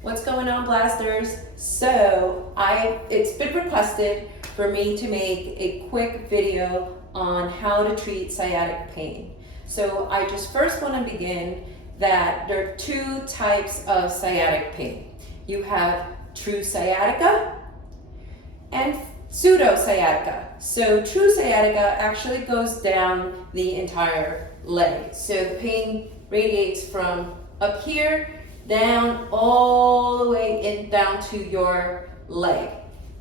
What's going on, blasters? So it's been requested for me to make a quick video on how to treat sciatic pain. So I just first want to begin that there are two types of sciatic pain. You have true sciatica and pseudo-sciatica. So true sciatica actually goes down the entire leg. So the pain radiates from up here down all the way in down to your leg.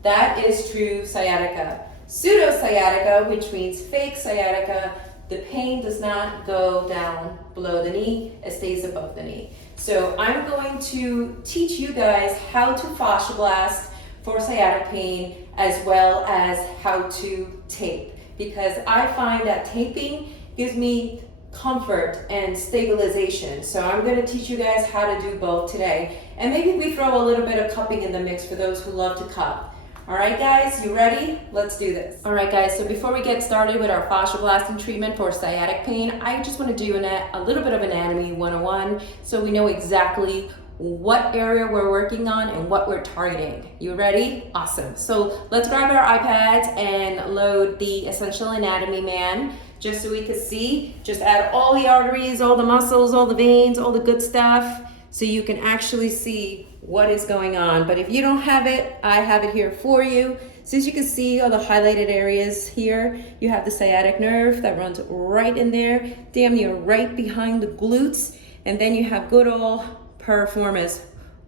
That is true sciatica. Pseudo-sciatica, which means fake sciatica, the pain does not go down below the knee, it stays above the knee. So I'm going to teach you guys how to fasciablast for sciatic pain, as well as how to tape, because I find that taping gives me comfort and stabilization. So I'm going to teach you guys how to do both today, and maybe we throw a little bit of cupping in the mix for those who love to cup. All right, guys, you ready? Let's do this. All right, guys, so before we get started with our fascial blasting treatment for sciatic pain, I just want to do a little bit of anatomy 101 so we know exactly what area we're working on and what we're targeting. You ready? Awesome. So let's grab our iPads and load the Essential Anatomy Man just so we can see. Just add all the arteries, all the muscles, all the veins, all the good stuff, so you can actually see what is going on. But if you don't have it, I have it here for you. So as you can see, all the highlighted areas here, you have the sciatic nerve that runs right in there, damn near right behind the glutes. And then you have good old piriformis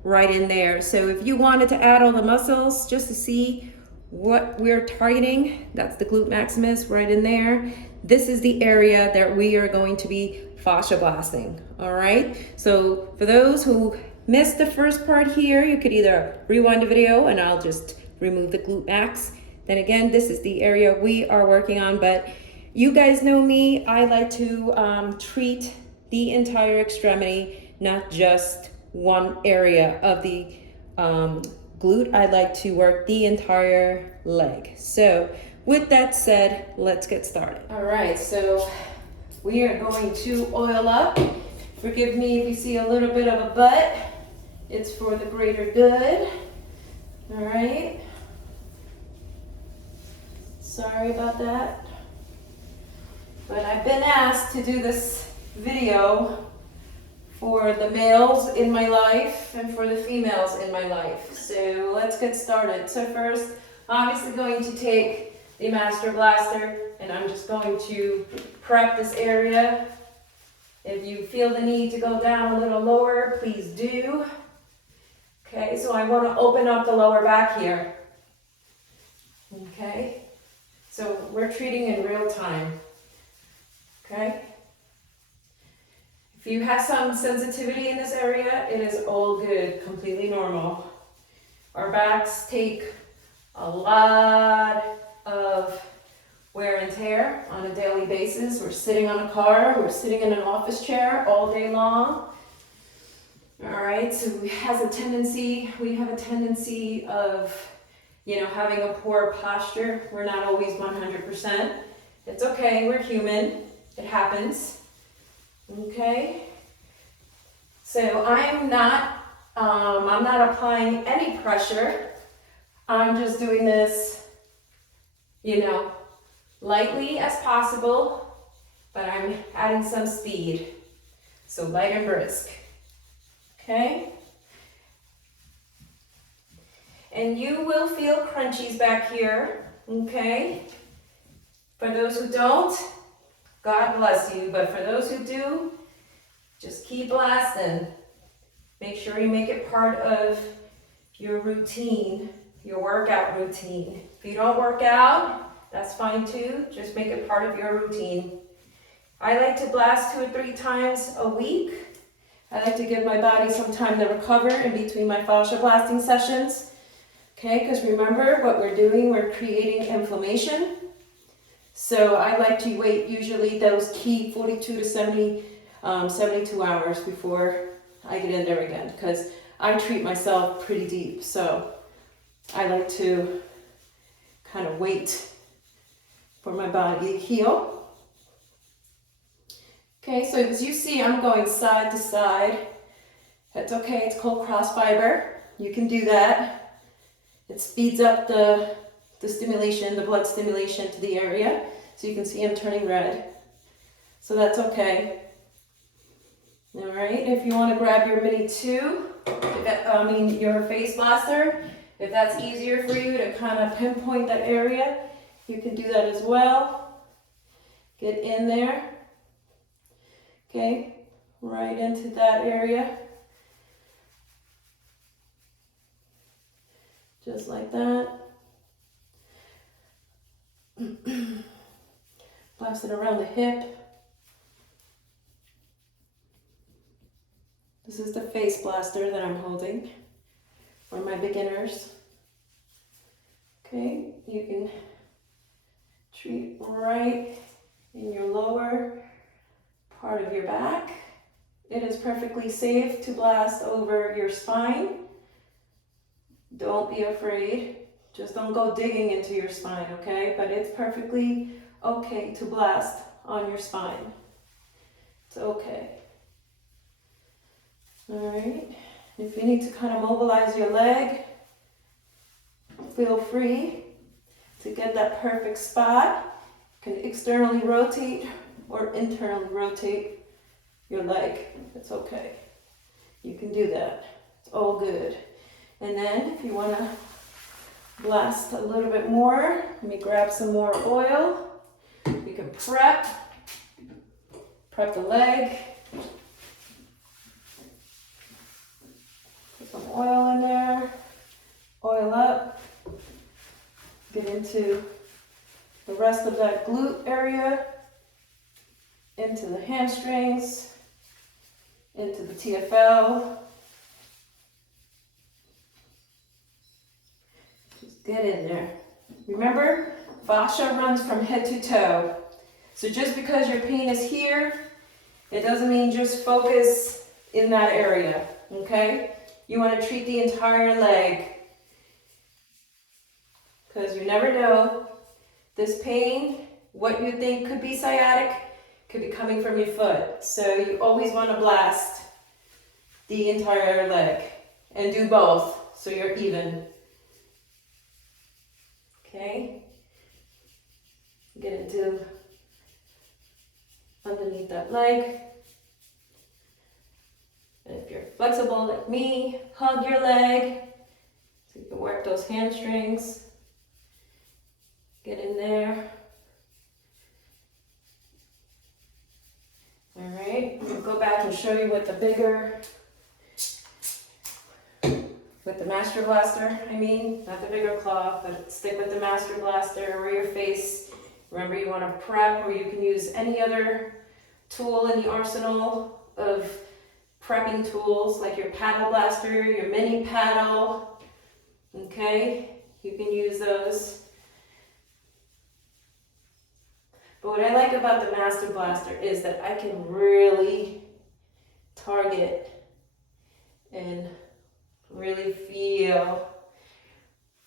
right in there. So if you wanted to add all the muscles just to see what we're targeting, that's the glute maximus right in there. This is the area that we are going to be fascia blasting. All right. So for those who missed the first part here, you could either rewind the video and I'll just remove the glute max. Then again, this is the area we are working on, but you guys know me. I like to treat the entire extremity, not just one area of the glute. I like to work the entire leg. So with that said, let's get started. All right, so we are going to oil up. Forgive me if you see a little bit of a butt. It's for the greater good. All right. Sorry about that. But I've been asked to do this video for the males in my life and for the females in my life. So let's get started. So first, obviously going to take the master blaster and I'm just going to prep this area. If you feel the need to go down a little lower, please do. Okay, so I want to open up the lower back here. Okay, so we're treating in real time. Okay. If you have some sensitivity in this area, it is all good, completely normal. Our backs take a lot of wear and tear on a daily basis. We're sitting on a car, we're sitting in an office chair all day long. All right, so we have a tendency of, having a poor posture. We're not always 100%. It's okay, we're human, it happens. Okay, so I'm not applying any pressure. I'm just doing this, lightly as possible, but I'm adding some speed. So light and brisk. Okay. And you will feel crunchies back here. Okay. For those who don't, God bless you, but for those who do, just keep blasting. Make sure you make it part of your routine, your workout routine. If you don't work out, that's fine too. Just make it part of your routine. I like to blast 2 or 3 times a week. I like to give my body some time to recover in between my fascia blasting sessions. Okay, because remember what we're doing, we're creating inflammation. So I like to wait usually those key 42 to 72 hours before I get in there again, because I treat myself pretty deep. So I like to kind of wait for my body to heal. Okay, so as you see, I'm going side to side. That's okay, it's called cross fiber. You can do that. It speeds up the stimulation, the blood stimulation to the area. So you can see I'm turning red. So that's okay. All right, if you want to grab your Mini 2, your Face Blaster, if that's easier for you to kind of pinpoint that area, you can do that as well. Get in there, okay, right into that area. Just like that. Blast it around the hip. This is the Face Blaster that I'm holding for my beginners. Okay, you can treat right in your lower part of your back. It is perfectly safe to blast over your spine. Don't be afraid. Just don't go digging into your spine, okay? But it's perfectly okay to blast on your spine. It's okay. All right. If you need to kind of mobilize your leg, feel free to get that perfect spot. You can externally rotate or internally rotate your leg. It's okay. You can do that. It's all good. And then if you want to blast a little bit more, let me grab some more oil. You can prep the leg. Put some oil in there, oil up, get into the rest of that glute area, into the hamstrings, into the TFL. Just get in there. Remember, fascia runs from head to toe. So just because your pain is here, it doesn't mean just focus in that area, okay? You want to treat the entire leg, because you never know. This pain, what you think could be sciatic, could be coming from your foot. So you always want to blast the entire leg and do both so you're even. Okay? Get into underneath that leg. And if you're flexible like me, hug your leg so you can work those hamstrings. Get in there. All right, we'll go back and show you with the Master Blaster, not the bigger claw, but stick with the Master Blaster over your face. Remember, you want to prep, or you can use any other tool in the arsenal of prepping tools, like your paddle blaster, your mini paddle, okay? You can use those. But what I like about the Master Blaster is that I can really target and really feel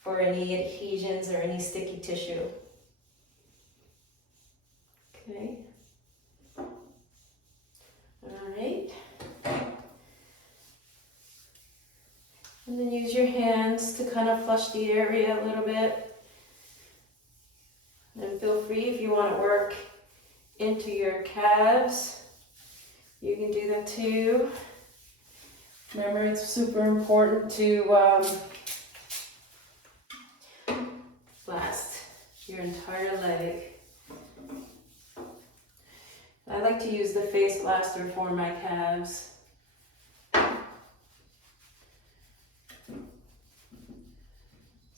for any adhesions or any sticky tissue. Okay. All right. And then use your hands to kind of flush the area a little bit. And feel free, if you want to work into your calves, you can do that too. Remember, it's super important to blast your entire leg. I like to use the Face Blaster for my calves.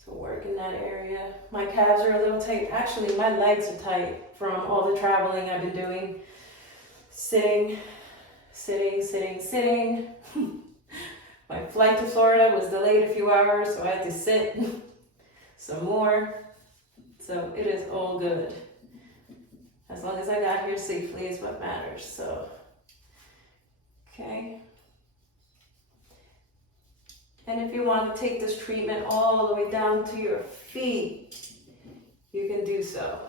So work in that area. My calves are a little tight. Actually, my legs are tight from all the traveling I've been doing. Sitting. My flight to Florida was delayed a few hours, so I had to sit some more. So it is all good. As long as I got here safely is what matters, so. Okay. And if you want to take this treatment all the way down to your feet, you can do so.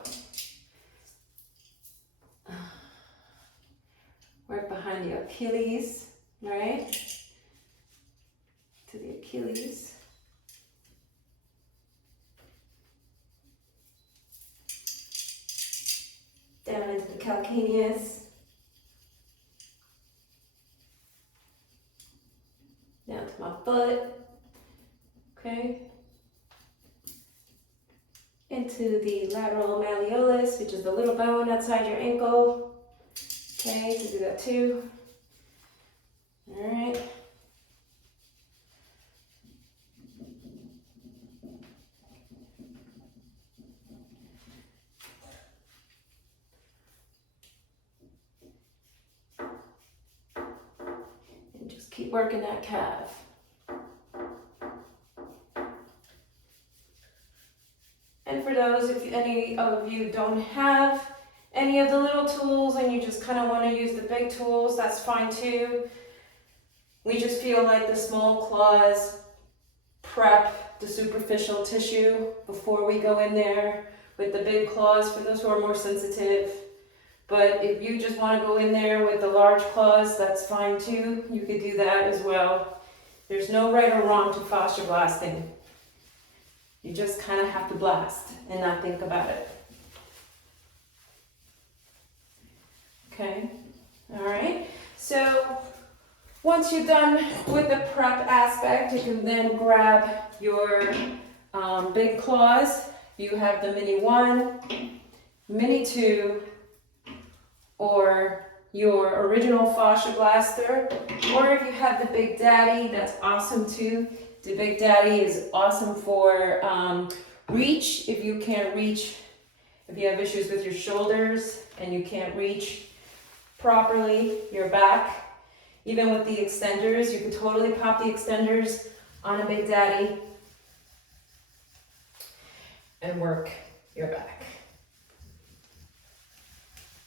Work behind the Achilles, right? Achilles. Down into the calcaneus. Down to my foot. Okay. Into the lateral malleolus, which is the little bone outside your ankle. Okay, you can do that too. All right. And just keep working that calf. And for those, if any of you don't have any of the little tools and you just kind of want to use the big tools, that's fine too. We just feel like the small claws prep the superficial tissue before we go in there with the big claws for those who are more sensitive. But if you just want to go in there with the large claws, that's fine too. You could do that as well. There's no right or wrong to fascia blasting. You just kind of have to blast and not think about it. Okay, all right. So once you're done with the prep aspect, you can then grab your big claws. You have the Mini 1, Mini 2, or your original fascia blaster, or if you have the Big Daddy, that's awesome too. The Big Daddy is awesome for reach. If you can't reach, if you have issues with your shoulders and you can't reach properly your back, even with the extenders, you can totally pop the extenders on a Big Daddy and work your back.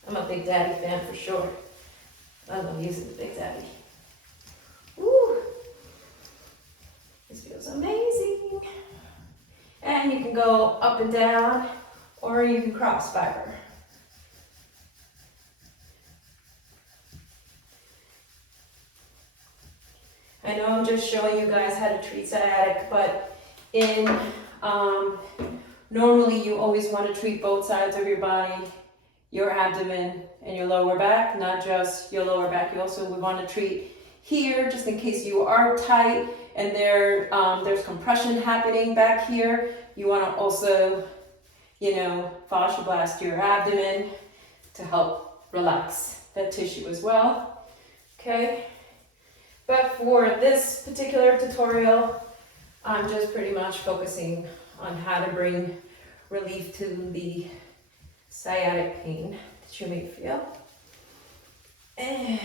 I'm a Big Daddy fan for sure. I love using the Big Daddy. Woo! This feels amazing. And you can go up and down, or you can cross fiber. I know I'm just showing you guys how to treat sciatic, but normally you always want to treat both sides of your body, your abdomen and your lower back, not just your lower back. You also would want to treat here, just in case you are tight and there's compression happening back here. You want to also, fascia blast your abdomen to help relax that tissue as well. Okay. But for this particular tutorial, I'm just pretty much focusing on how to bring relief to the sciatic pain that you may feel. And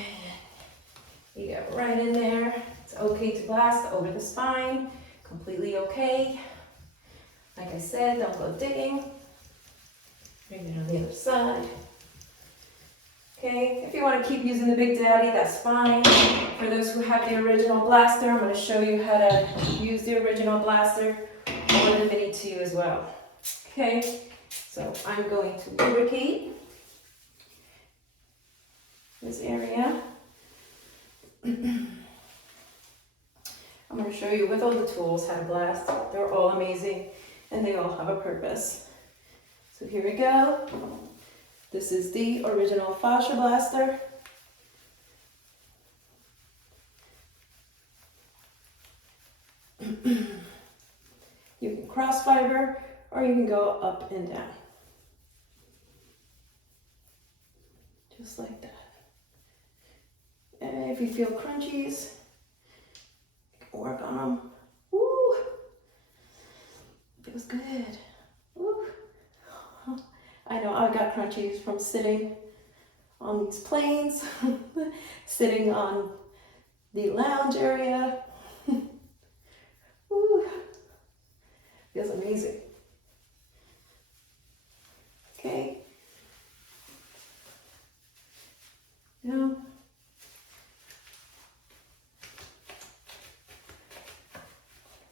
you get right in there. It's okay to blast over the spine, completely okay. Like I said, don't go digging. Bring it on the other side. Okay, if you want to keep using the Big Daddy, that's fine. For those who have the original blaster, I'm going to show you how to use the original blaster or the Mini 2 as well. Okay, so I'm going to lubricate this area. I'm going to show you with all the tools how to blast. They're all amazing and they all have a purpose. So here we go. This is the original fascia blaster. You can cross fiber or you can go up and down. Just like that. And if you feel crunchies, you can work on them. Woo! Feels good. Woo! I know I got crunchies from sitting on these planes, sitting on the lounge area. Woo. Feels amazing. Okay. Now,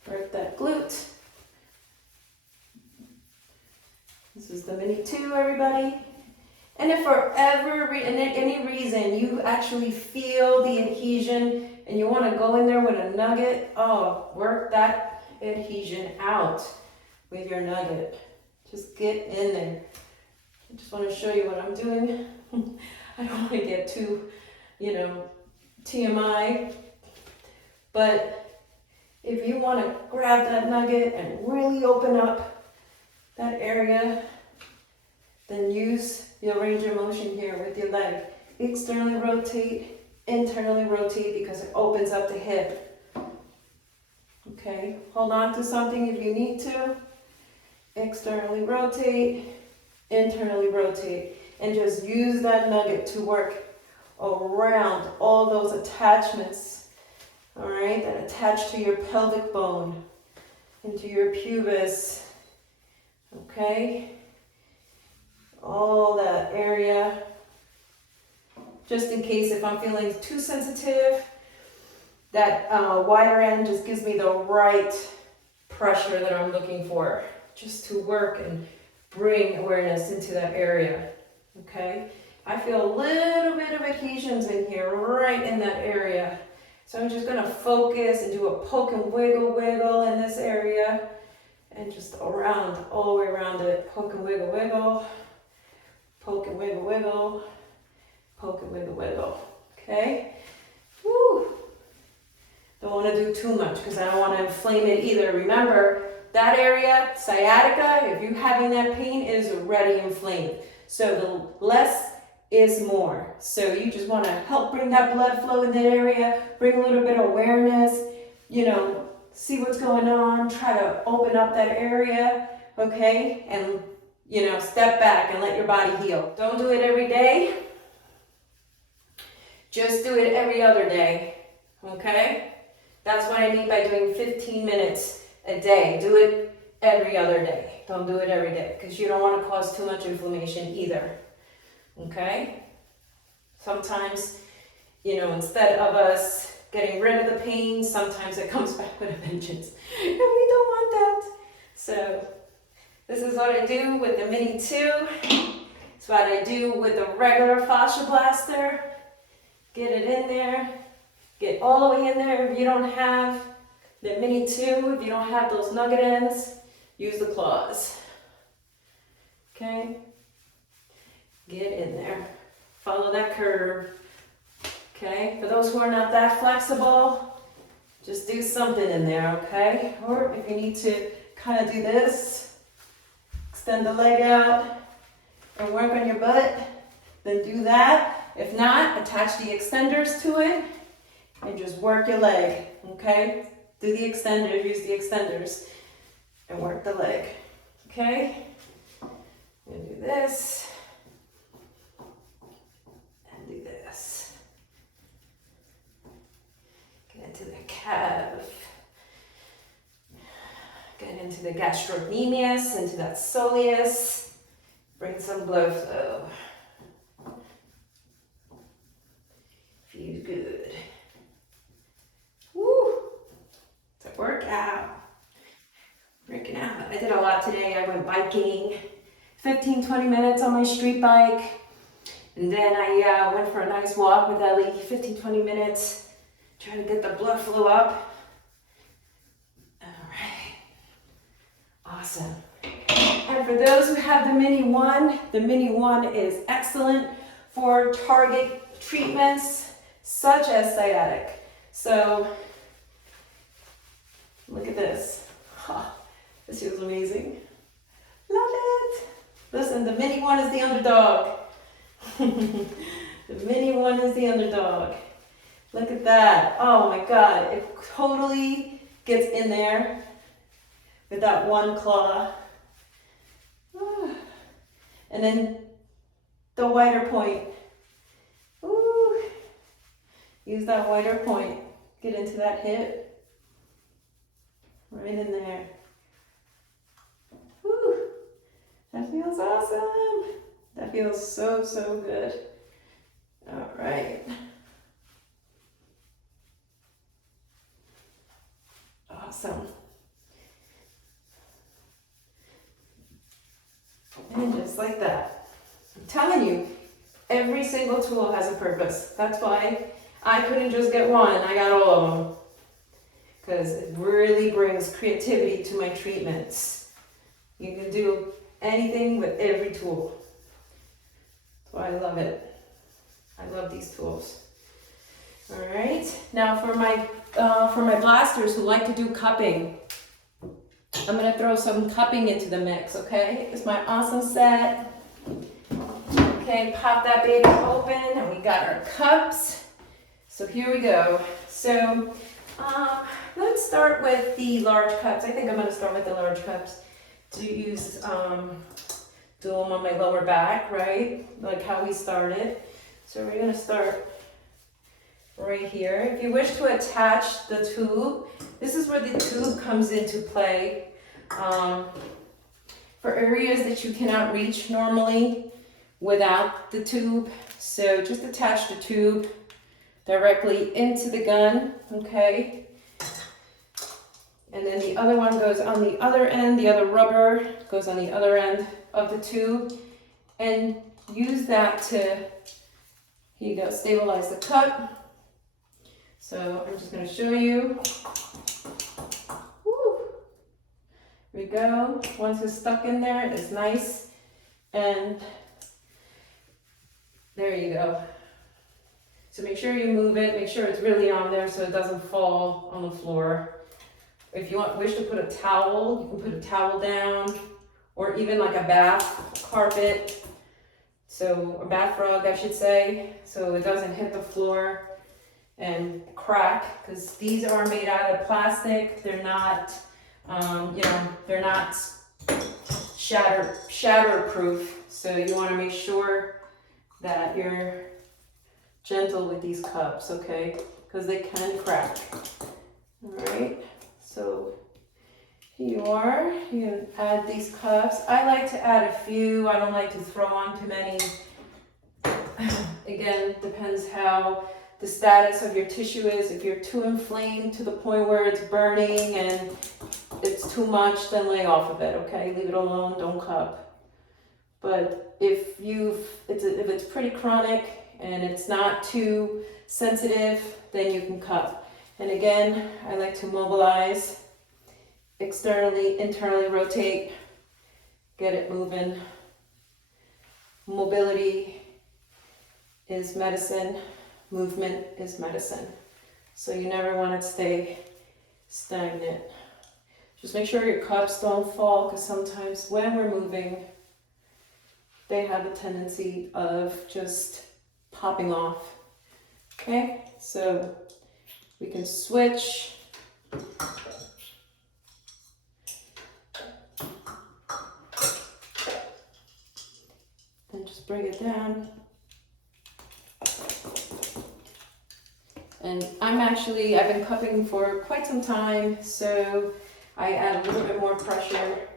work that glute. This is the Mini 2, everybody. And if for any reason you actually feel the adhesion and you want to go in there with a nugget, oh, work that adhesion out with your nugget. Just get in there. I just want to show you what I'm doing. I don't want to get too, TMI, but if you want to grab that nugget and really open up that area, then use your range of motion here with your leg. Externally rotate, internally rotate, because it opens up the hip. Okay, hold on to something if you need to. Externally rotate, internally rotate, and just use that nugget to work around all those attachments, all right, that attach to your pelvic bone, into your pubis, okay, all that area. Just in case if I'm feeling too sensitive, that wider end just gives me the right pressure that I'm looking for, just to work and bring awareness into that area, okay? I feel a little bit of adhesions in here, right in that area. So I'm just gonna focus and do a poke and wiggle in this area, and just around, all the way around it. Poke and wiggle, poke and wiggle, poke and wiggle, okay? Woo! Don't wanna do too much because I don't wanna inflame it either. Remember, that area, sciatica, if you're having that pain, is already inflamed. So the less is more. So you just want to help bring that blood flow in that area, bring a little bit of awareness, see what's going on, try to open up that area, okay? And, step back and let your body heal. Don't do it every day. Just do it every other day, okay? That's what I mean by doing 15 minutes a day. Do it every other day. Don't do it every day because you don't want to cause too much inflammation either. Okay? Sometimes, instead of us getting rid of the pain, sometimes it comes back with a vengeance. And we don't want that. So, this is what I do with the Mini 2. It's what I do with the regular Fascial Blaster. Get it in there. Get all the way in there. If you don't have the Mini 2, if you don't have those nugget ends, use the claws. Okay? Get in there. Follow that curve. Okay? For those who are not that flexible, just do something in there, okay? Or if you need to kind of do this, extend the leg out and work on your butt, then do that. If not, attach the extenders to it and just work your leg, okay? Do the extenders, use the extenders and work the leg, okay? And do this. Do this. Get into the calf. Get into the gastrocnemius, into that soleus. Bring some blood flow. Feels good. Woo! It's a workout. Working out. I did a lot today. I went biking. 15-20 minutes on my street bike. And then I went for a nice walk with Ellie, 15-20 minutes, trying to get the blood flow up. All right, awesome. And for those who have the Mini 1, the Mini 1 is excellent for target treatments such as sciatic. So, look at this. This feels amazing. Love it. Listen, the Mini 1 is the underdog. The Mini 1 is the underdog. Look at that. Oh my God. It totally gets in there with that one claw. And then the wider point. Ooh. Use that wider point. Get into that hip. Right in there. Woo. That feels awesome. That feels so, so good. All right. Awesome. And just like that. I'm telling you, every single tool has a purpose. That's why I couldn't just get one, I got all of them. Because it really brings creativity to my treatments. You can do anything with every tool. So I love it. I love these tools. All right, now for my blasters who like to do cupping, I'm gonna throw some cupping into the mix, okay? It's my awesome set. Okay, pop that baby open and we got our cups. So here we go. So let's start with the large cups. I think I'm gonna start with the large cups to use, do them on my lower back, right? Like how we started. So we're gonna start right here. If you wish to attach the tube, this is where the tube comes into play. For areas that you cannot reach normally without the tube. So just attach the tube directly into the gun, okay? And then the other one goes on the other end, the other rubber goes on the other end of the tube. And use that to, here you go, stabilize the cup. So I'm just going to show you. Woo. Here we go. Once it's stuck in there, it's nice. And there you go. So make sure you move it, make sure it's really on there so it doesn't fall on the floor. If you wish to put a towel, you can put a towel down, or even like a bath carpet. So a bath rug, I should say, so it doesn't hit the floor and crack, because these are made out of plastic. They're not, they're not shatterproof. So you want to make sure that you're gentle with these cups, okay? Because they can crack. All right. So here you are. You can add these cups. I like to add a few. I don't like to throw on too many. Again, depends how the status of your tissue is. If you're too inflamed to the point where it's burning and it's too much, then lay off of it, okay? Leave it alone, don't cup. But if it's pretty chronic and it's not too sensitive, then you can cup. And again, I like to mobilize, externally, internally rotate, get it moving. Mobility is medicine. Movement is medicine. So you never want to stay stagnant. Just make sure your cups don't fall, because sometimes when we're moving, they have a tendency of just popping off. Okay, so we can switch. And just bring it down. And I've been cupping for quite some time, so I add a little bit more pressure.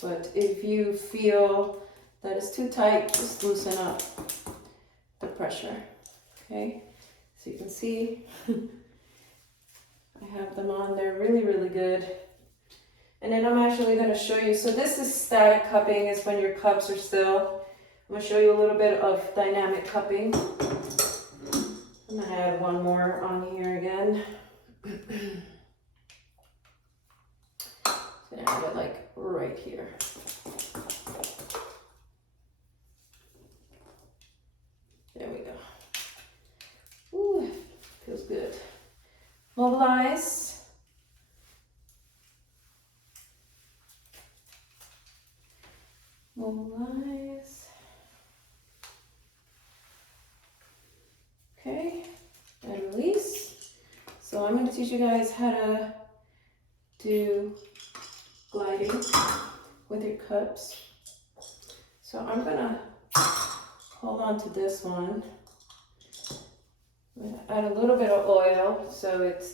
But if you feel that it's too tight, just loosen up the pressure, okay? So you can see, I have them on there really, really good. And then I'm actually going to show you, so this is static cupping, is when your cups are still. I'm going to show you a little bit of dynamic cupping. I'm going to add one more on here again. So I have it like right here. There we go. Ooh, feels good. Mobilize. Mobilize. Okay, and release. So I'm going to teach you guys how to do gliding with your cups. So I'm going to hold on to this one. I'm going to add a little bit of oil so it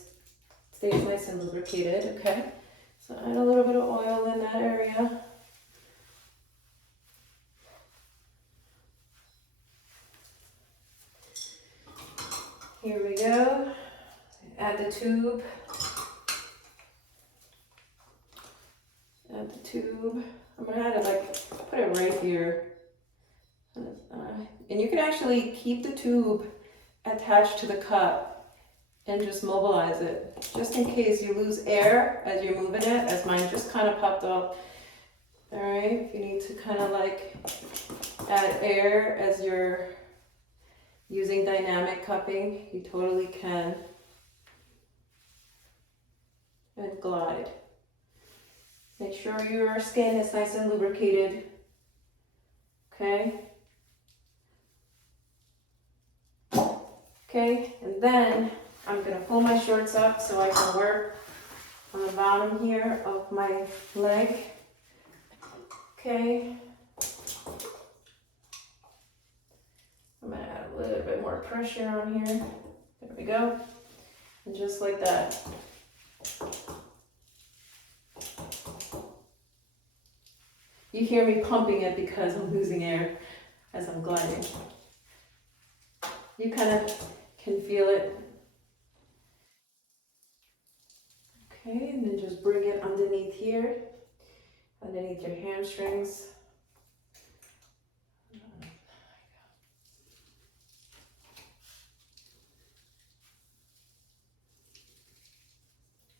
stays nice and lubricated, okay? So add a little bit of oil in that area. Here we go. Add the tube. Add the tube. I'm gonna add it put it right here. And you can actually keep the tube attached to the cup and just mobilize it, just in case you lose air as you're moving it, as mine just kind of popped up. All right, if you need to kind of like add air as you're using dynamic cupping, you totally can. And glide. Make sure your skin is nice and lubricated. Okay. Okay, and then I'm gonna pull my shorts up so I can work on the bottom here of my leg. Okay. I'm gonna add a little bit more pressure on here. There we go. And just like that. You hear me pumping it because I'm losing air as I'm gliding. You kind of can feel it. Okay, and then just bring it underneath here, underneath your hamstrings.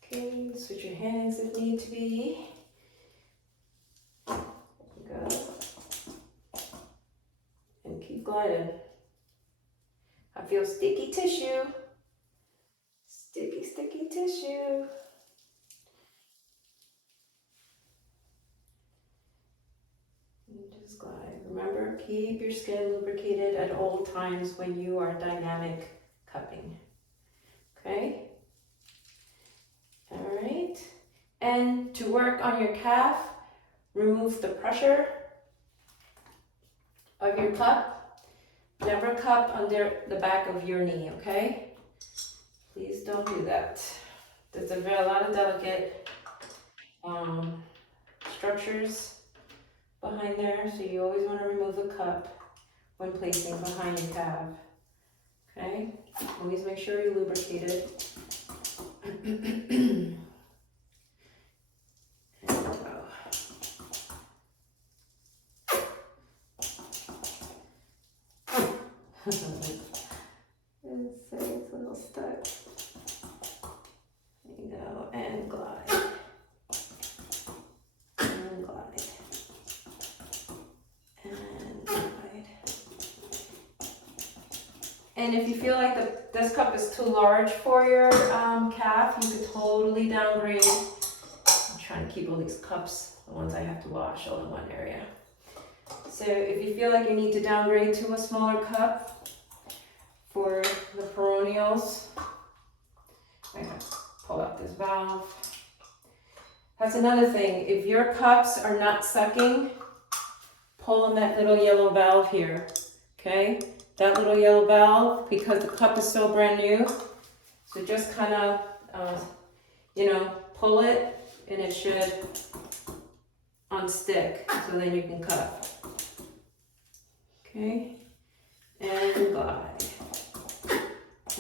Okay, switch your hands if need to be. There we go. And keep gliding. I feel sticky tissue. Sticky, sticky tissue. And just glide. Remember, keep your skin lubricated at all times when you are dynamic cupping. Okay? All right. And to work on your calf, remove the pressure of your cup. Never cup under the back of your knee, okay? Please don't do that. There's a lot of delicate structures behind there, so you always want to remove the cup when placing behind your calf. Okay? Always make sure you lubricate it. It's a little stuck. There you go, and glide. And glide. And glide. And if you feel like this cup is too large for your calf, you could totally downgrade. I'm trying to keep all these cups, the ones I have to wash, all in one area. So if you feel like you need to downgrade to a smaller cup for the peroneals, I'm gonna pull out this valve. That's another thing. If your cups are not sucking, pull on that little yellow valve here, okay? That little yellow valve, because the cup is so brand new. So just kind of, pull it and it should unstick, so then you can cup. Okay, and glide,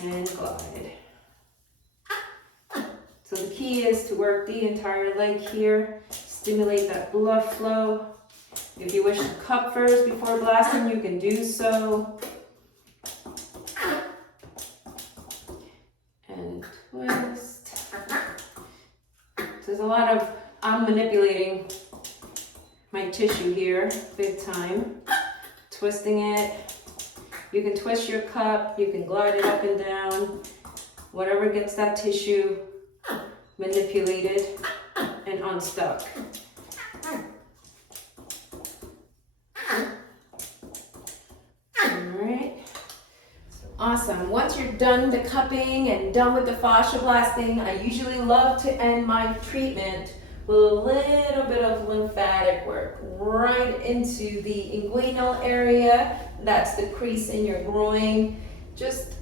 and glide. So the key is to work the entire leg here, stimulate that blood flow. If you wish to cup first before blasting, you can do so. And twist. So there's a lot of, I'm manipulating my tissue here, big time. Twisting it. You can twist your cup, you can glide it up and down, whatever gets that tissue manipulated and unstuck. Alright. Awesome. Once you're done the cupping and done with the fascia blasting, I usually love to end my treatment with a little bit of lymphatic work right into the inguinal area. That's the crease in your groin. Just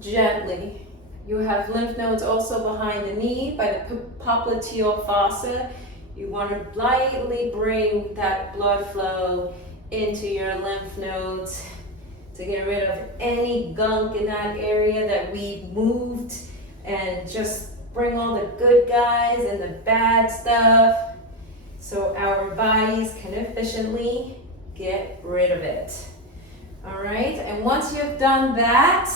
gently. You have lymph nodes also behind the knee by the popliteal fossa. You want to lightly bring that blood flow into your lymph nodes to get rid of any gunk in that area that we moved, and just bring all the good guys and the bad stuff so our bodies can efficiently get rid of it. All right, and once you've done that,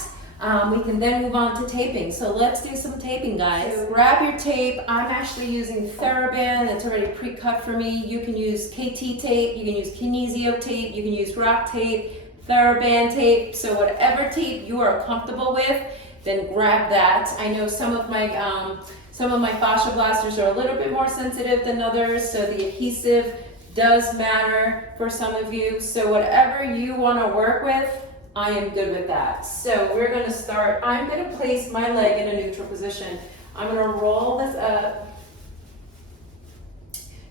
we can then move on to taping. So let's do some taping, guys. So grab your tape. I'm actually using TheraBand. It's already pre-cut for me. You can use KT tape, you can use Kinesio tape, you can use rock tape, TheraBand tape. So whatever tape you are comfortable with, then grab that. I know some of my fascia blasters are a little bit more sensitive than others, so the adhesive does matter for some of you. So whatever you want to work with, I am good with that. So we're going to start. I'm going to place my leg in a neutral position. I'm going to roll this up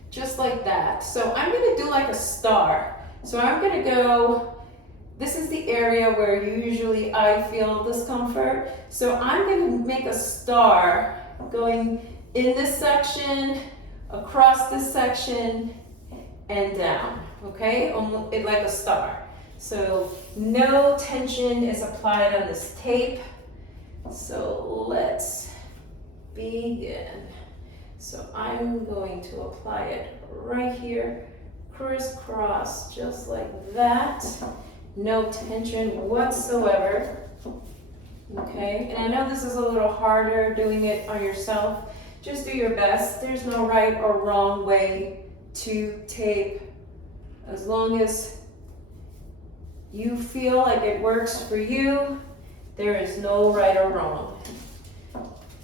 just like that. So I'm going to do like a star. So I'm going to go, this is the area where usually I feel discomfort. So I'm going to make a star going in this section, across this section, and down, okay? Like a star. So no tension is applied on this tape. So let's begin. So I'm going to apply it right here, crisscross, just like that. No tension whatsoever. Okay, and I know this is a little harder doing it on yourself. Just do your best. There's no right or wrong way to tape. As long as you feel like it works for you, there is no right or wrong.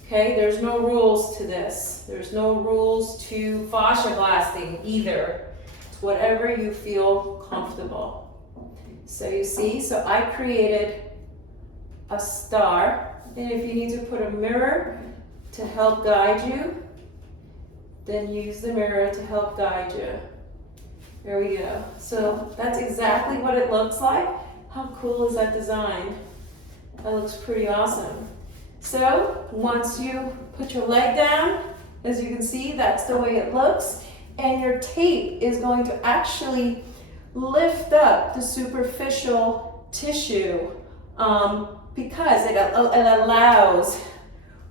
Okay, there's no rules to this. There's no rules to fascia blasting either. It's whatever you feel comfortable. So you see, so I created a star, and if you need to put a mirror to help guide you, then use the mirror to help guide you. There we go. So that's exactly what it looks like. How cool is that design? That looks pretty awesome. So once you put your leg down, as you can see, that's the way it looks. And your tape is going to actually lift up the superficial tissue because it allows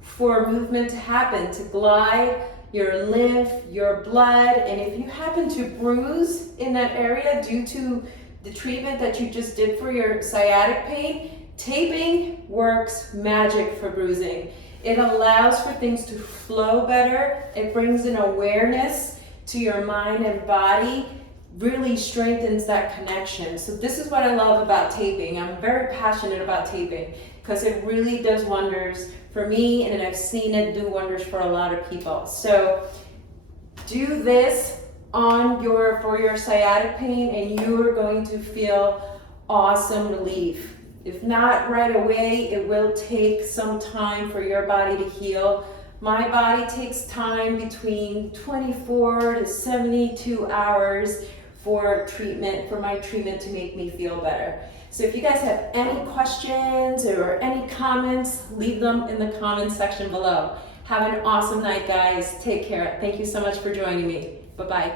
for movement to happen, to glide your lymph, your blood, and if you happen to bruise in that area due to the treatment that you just did for your sciatic pain, taping works magic for bruising. It allows for things to flow better. It brings an awareness to your mind and body, really strengthens that connection. So this is what I love about taping. I'm very passionate about taping because it really does wonders for me, and I've seen it do wonders for a lot of people. So do this for your sciatic pain, and you are going to feel awesome relief. If not right away, it will take some time for your body to heal. My body takes time between 24 to 72 hours for my treatment to make me feel better. So if you guys have any questions or any comments, leave them in the comments section below. Have an awesome night, guys. Take care. Thank you so much for joining me. Bye-bye.